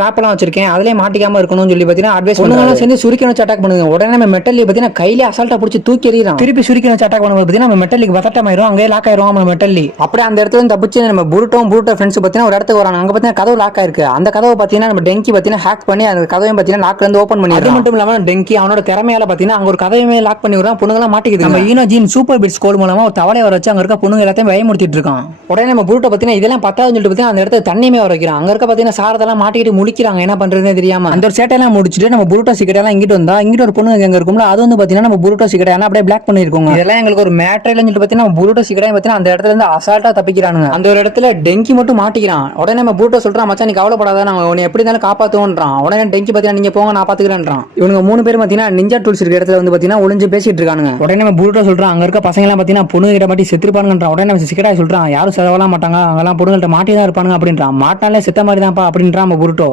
ட்ராப்லாம் வச்சிருக்கேன், அதுலயே மாட்டிக்காம இருக்கணும்னு சொல்லி பாத்தீங்கன்னா அட்வைஸ் பண்ணுவாங்க. சேர்ந்து சுரிக்கணும் அட்டாக் பண்ணுங்க. உடனே நம்ம மெட்டல் பாத்தீங்கன்னா கையில அசால்ட்டா பிடிச்சி தூக்கி எறியறான். திருப்பி சுரிக்கணும் அட்டாக் பண்ணும்போது பாத்தீங்கன்னா நம்ம மெட்டல் பதட்டமாயிரும், அங்கேயே லாக் ஆயிரும் நம்ம மெட்டல். அப்படியே அந்த இடத்துல இருந்து தப்பிச்சு நம்ம புருட்டோ ஃப்ரெண்ட்ஸ் பாத்தீங்கன்னா ஒரு இடத்துக்கு வராங்க. அங்க பாத்தீங்கன்னா கதவு லாக் ஆயிருக்கு. அந்த கதவை பாத்தீங்கன்னா நம்ம டெங்கி பாத்தீங்கன்னா ஹேக் பண்ணி அந்த கதவையும் பாத்தீங்கன்னா லாக்ல இருந்து ஓபன் பண்ணி, அது மட்டும் இல்லாம டெங்கி அவனோட திறமையால பாத்தீங்கன்னா அங்க ஒரு கதவையுமே லாக் பண்ணி விடுறான். பொண்ணுங்கலாம் மாட்டிக்குது. நம்ம ஈனோ ஜீன் சூப்பர் பிட்ஸ் கோல் மூலமா ஒரு தவளை வர வச்சு அங்க இருக்க பொண்ணுங்க எல்லாத்தையும் பயமுறுத்திட்டு இருக்கான். உடனே நம்ம புருட்டோ பாத்தீங்கன்னா இதெல்லாம் பத்தாதுன்னு சொல்லிட்டு பாத்தீங்கன்னா அந்த இடத்துல தண்ணியுமே வர வைக்கிறான். அங்க இருக்க பாத்தீங்கன்னா சாரதெல்லாம் மாட்டிக்கிட்டு முழிக்கிறாங்க, என்ன பண்றதுன்னு தெரியாம. அந்த ஒரு சேட்டையெல்லாம் முடிச்சுட்டு நம்ம புருட்டோ சிகரெட் எல்லாம் இங்கிட்டு வந்தா இங்கிட்ட ஒரு பொண்ணு எங்க இருக்கும்ல, அது வந்து பாத்தீங்கன்னா நம்ம புருட்டோ சிகரெட் எல்லாம் அப்படியே பிளாக் பண்ணிருக்கோங்க. இதெல்லாம் எங்களுக்கு ஒரு மேட்டர் இல்லன்னு சொல்லிட்டு பாத்தீங்கன்னா புருட்டோ சிகரெட் பாத்தீங்கன்னா அந்த இடத்துல இருந்து அசால்ட்டா தப்பிக்கிறானுங்க. அந்த ஒரு இடத்துல டெங்கி மட்டும் மாட்டிக்கிறான். உடனே நம்ம புருட்டோ சொல்றான், மச்சான் நீ கவலைப்படாத, நான் உன்னை எப்படி இருந்தாலும் காப்பாத்துவோன்றான். உடனே டெங்கி பாத்தீங்கன்னா நீங்க போங்க நான் பாத்துக்கிறேன்றான். இவங்க 3 பேரும் பாத்தீங்கன்னா நிஞ்சா டூல்ஸ் இருக்க இடத்துல வந்து பாத்தீங்கன்னா ஒளிஞ்சு பேசிட்டு இருக்கானுங்க. உடனே நம்ம புருட்டோ சொல்றான், அங்க இருக்க பசங்க எல்லாம் பாத்தீங்கன்னா பொண்ணு கிட்ட மாட்டி செத்துருப்பானுங்கன்றான். உடனே நம்ம சிகரெட் சொல்றான், யாரும் செலவலாம் மாட்டாங்க, அங்கெல்லாம் பொண்ணுங்கள்ட்ட மாட்டி தான் இருப்பானுங்க அப்படின்றான். மாட்டாலே செத்த மாதிரி தான்ப்பா அப்படின்றான் நம்ம புருட்டோ.